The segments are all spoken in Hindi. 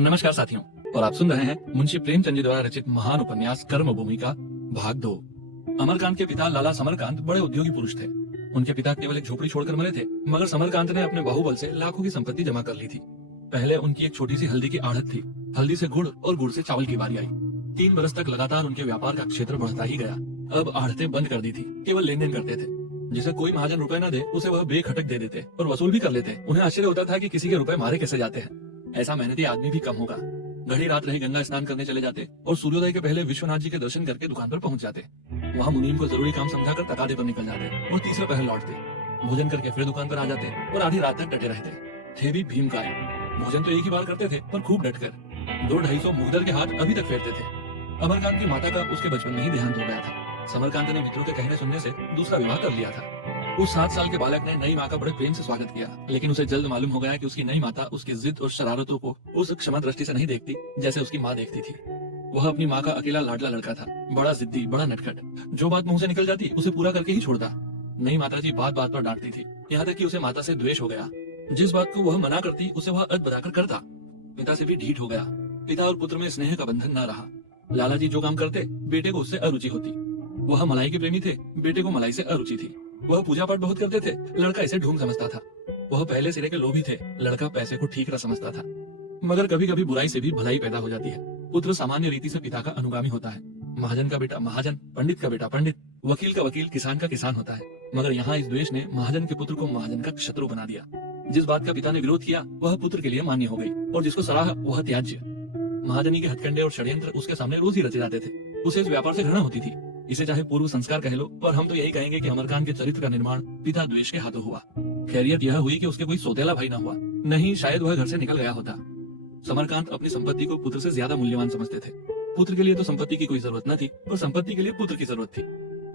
नमस्कार साथियों, और आप सुन रहे हैं मुंशी प्रेमचंद जी द्वारा रचित महान उपन्यास कर्मभूमि का भाग 2। अमरकांत के पिता लाला समरकांत बड़े उद्योगी पुरुष थे। उनके पिता केवल एक झोपड़ी छोड़कर मरे थे, मगर समरकांत ने अपने बाहुबल से लाखों की संपत्ति जमा कर ली थी। पहले उनकी एक छोटी सी हल्दी की आढ़त थी। हल्दी से गुड़ और गुड़ से चावल की बारी आई। 3 बरस तक लगातार उनके व्यापार का क्षेत्र बढ़ता ही गया। अब आढ़तें बंद कर दी थी, केवल लेन देन करते थे। जिसे कोई महाजन रुपए न दे उसे वह बेखटक दे देते और वसूल भी कर लेते। उन्हें आश्चर्य होता था कि किसी के रुपए मारे कैसे जाते हैं। ऐसा मेहनती आदमी भी कम होगा। घड़ी रात रही गंगा स्नान करने चले जाते और सूर्योदय के पहले विश्वनाथ जी के दर्शन करके दुकान पर पहुंच जाते। वहां मुनीम को जरूरी काम समझाकर तकादे पर निकल जाते और तीसरे पहर लौटते। भोजन करके फिर दुकान पर आ जाते और आधी रात तक डटे रहते। थे भी भीमकाय। भोजन तो एक ही बार करते थे, पर खूब डटकर। 200-250 मुगदर के हाथ अभी तक फेरते थे। अमरकांत की माता का उसके बचपन में ही देहांत हो गया था। समरकांत ने मित्रों के कहने सुनने से दूसरा विवाह कर लिया था। उस 7 साल के बालक ने नई माँ का बड़े प्रेम से स्वागत किया, लेकिन उसे जल्द मालूम हो गया कि उसकी नई माता उसकी जिद और शरारतों को उस क्षमा दृष्टि से नहीं देखती जैसे उसकी माँ देखती थी। वह अपनी माँ का अकेला लाडला लड़का था, बड़ा जिद्दी, बड़ा नटखट। जो बात मुंह से निकल जाती उसे पूरा करके ही छोड़ता। नई माता जी बात बात पर डांटती थी, यहाँ तक कि उसे माता से द्वेष हो गया। जिस बात को वह मना करती उसे वह अद बताकर करता। पिता से भी ढीठ हो गया। पिता और पुत्र में स्नेह का बंधन न रहा। लाला जी जो काम करते, बेटे को उससे अरुचि होती। वह मलाई के प्रेमी थे, बेटे को मलाई से अरुचि थी। वह पूजा पाठ बहुत करते थे, लड़का इसे ढूंढ समझता था। वह पहले सिरे के लोभी थे, लड़का पैसे को ठीक समझता था। मगर कभी कभी बुराई से भी भलाई पैदा हो जाती है। पुत्र सामान्य रीति से पिता का अनुगामी होता है। महाजन का बेटा महाजन, पंडित का बेटा पंडित, वकील का वकील, किसान का किसान होता है। मगर यहाँ इस द्वेष ने महाजन के पुत्र को महाजन का शत्रु बना दिया। जिस बात का पिता ने विरोध किया वह पुत्र के लिए मान्य हो गई, और जिसको सराहा वह त्याज्य। महाजनी के हथकंडे और षड्यंत्र उसके सामने रोज ही रचे जाते थे। उसे इस व्यापार से घृणा होती थी। इसे चाहे पूर्व संस्कार कह लो, पर हम तो यही कहेंगे कि अमरकांत के चरित्र का निर्माण पिता द्वेष के हाथों हुआ। खैरियत यह हुई कि उसके कोई सौतेला भाई न हुआ, नहीं शायद वह घर से निकल गया होता। समरकांत अपनी संपत्ति को पुत्र से ज्यादा मूल्यवान समझते थे। पुत्र के लिए तो संपत्ति की कोई जरूरत न थी, पर संपत्ति के लिए पुत्र की जरूरत थी।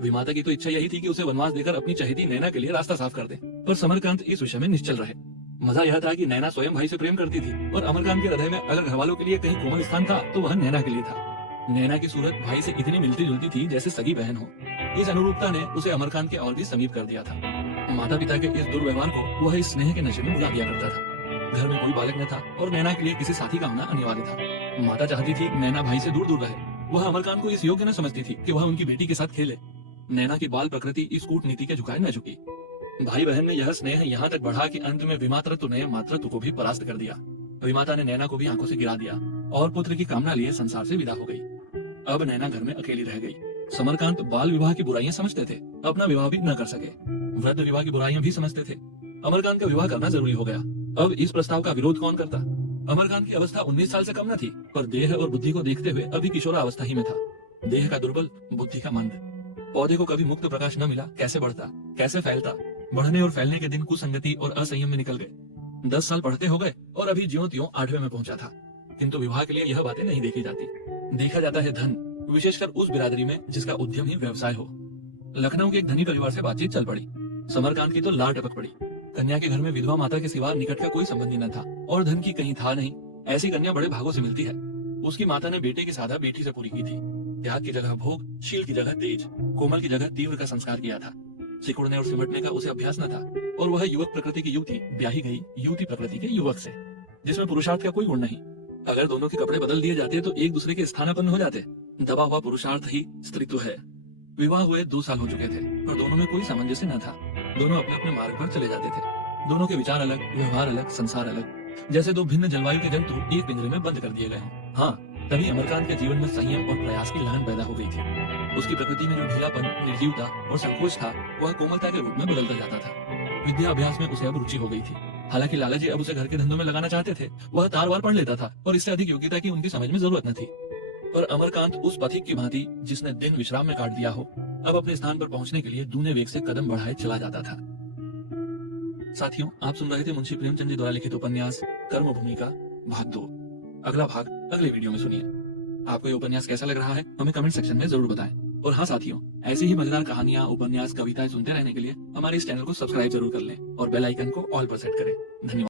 विमाता की तो इच्छा यही थी कि उसे वनवास देकर अपनी चहेती नैना के लिए रास्ता साफ कर दे, पर समरकांत इस विषय में निश्चल रहे। मजा यह था कि नैना स्वयं भाई से प्रेम करती थी, और अमरकांत के हृदय में अगर घरवालों के लिए कहीं कोमल स्थान था तो वह नैना के लिए था। नैना की सूरत भाई से इतनी मिलती जुलती थी जैसे सगी बहन हो। इस अनुरूपता ने उसे अमरकांत के और भी समीप कर दिया था। माता पिता के इस दुर्व्यवहार को वह इस स्नेह के नशे में भुला दिया करता था। घर में कोई बालक न था और नैना के लिए किसी साथी का होना अनिवार्य था। माता चाहती थी नैना भाई से दूर दूर रहे। वह अमरकांत को इस योग्य न समझती थी कि वह उनकी बेटी के साथ खेले। नैना की बाल प्रकृति इस कूटनीति के झुकाए न झुकी। भाई बहन में यह स्नेह यहाँ तक बढ़ा कि अंत में विमातृत्व ने मातृत्व को भी परास्त कर दिया। विमाता ने नैना को भी आंखों से गिरा दिया और पुत्र की कामना लिए संसार से विदा हो गई। अब नैना घर में अकेली रह गई। समरकांत बाल विवाह की बुराइयां समझते थे, अपना विवाह भी न कर सके। वृद्ध विवाह की बुराइयां भी समझते थे। अमरकांत का विवाह करना जरूरी हो गया। अब इस प्रस्ताव का विरोध कौन करता? अमरकांत की अवस्था 19 साल से कम न थी, पर देह और बुद्धि को देखते हुए अभी किशोरावस्था ही में था। देह का दुर्बल, बुद्धि का मंद। पौधे को कभी मुक्त प्रकाश न मिला, कैसे बढ़ता, कैसे फैलता। बढ़ने और फैलने के दिन कुसंगति और असंयम में निकल गए। 10 साल पढ़ते हो गए और अभी ज्यों त्यों 8वें में पहुंचा था। किंतु विवाह के लिए यह बातें नहीं देखी जाती। देखा जाता है धन, विशेषकर उस बिरादरी में जिसका उद्यम ही व्यवसाय हो। लखनऊ के एक धनी परिवार से बातचीत चल पड़ी। समरकांत की तो लार टपक पड़ी। कन्या के घर में विधवा माता के सिवा निकट का कोई संबंधी न था, और धन की कहीं था नहीं। ऐसी कन्या बड़े भागों से मिलती है। उसकी माता ने बेटे की सादा बेटी से पूरी की थी। त्याग की जगह भोग, शील की जगह तेज, कोमल की जगह तीव्र का संस्कार किया था। सिकुड़ने और सिमटने का उसे अभ्यास न था, और वह युवक प्रकृति की युवती ब्याही गई युवती प्रकृति के युवक से, जिसमें पुरुषार्थ का कोई गुण नहीं। अगर दोनों के कपड़े बदल दिए जाते तो एक दूसरे के स्थानापन्न हो जाते। दबा हुआ पुरुषार्थ ही स्त्रीत्व है। विवाह हुए 2 साल हो चुके थे, पर दोनों में कोई सामंजस्य न था। दोनों अपने अपने मार्ग पर चले जाते थे। दोनों के विचार अलग, व्यवहार अलग, संसार अलग, जैसे 2 भिन्न जलवायु के जंतु एक पिंजरे में बंद कर दिए गए हैं। हाँ, तभी अमरकांत के जीवन में संयम और प्रयास की लगन पैदा हो गई थी। उसकी प्रकृति में जो ढीलापन, निर्जीवता और संकोच था, वह कोमलता के रूप में बदलता जाता था। विद्या अभ्यास में उसे अब रुचि हो गई थी। हालांकि लाला जी अब उसे घर के धंधों में लगाना चाहते थे। वह तार-वार पढ़ लेता था और इससे अधिक योग्यता की उनकी समझ में जरूरत न थी। पर अमरकांत उस पथिक की भांति जिसने दिन विश्राम में काट दिया हो, अब अपने स्थान पर पहुंचने के लिए दूने वेग से कदम बढ़ाए चला जाता था। साथियों, आप सुन रहे थे मुंशी प्रेमचंद जी द्वारा लिखित उपन्यास कर्मभूमि का भाग 2। अगला भाग अगले वीडियो में सुनिए। आपको ये उपन्यास कैसा लग रहा है हमें कमेंट सेक्शन में जरूर बताएं। और हाँ साथियों, ऐसी ही मजेदार कहानियां, उपन्यास, कविताएं सुनते रहने के लिए हमारे इस चैनल को सब्सक्राइब जरूर कर लें और बेल आइकन को ऑल पर सेट करें। धन्यवाद।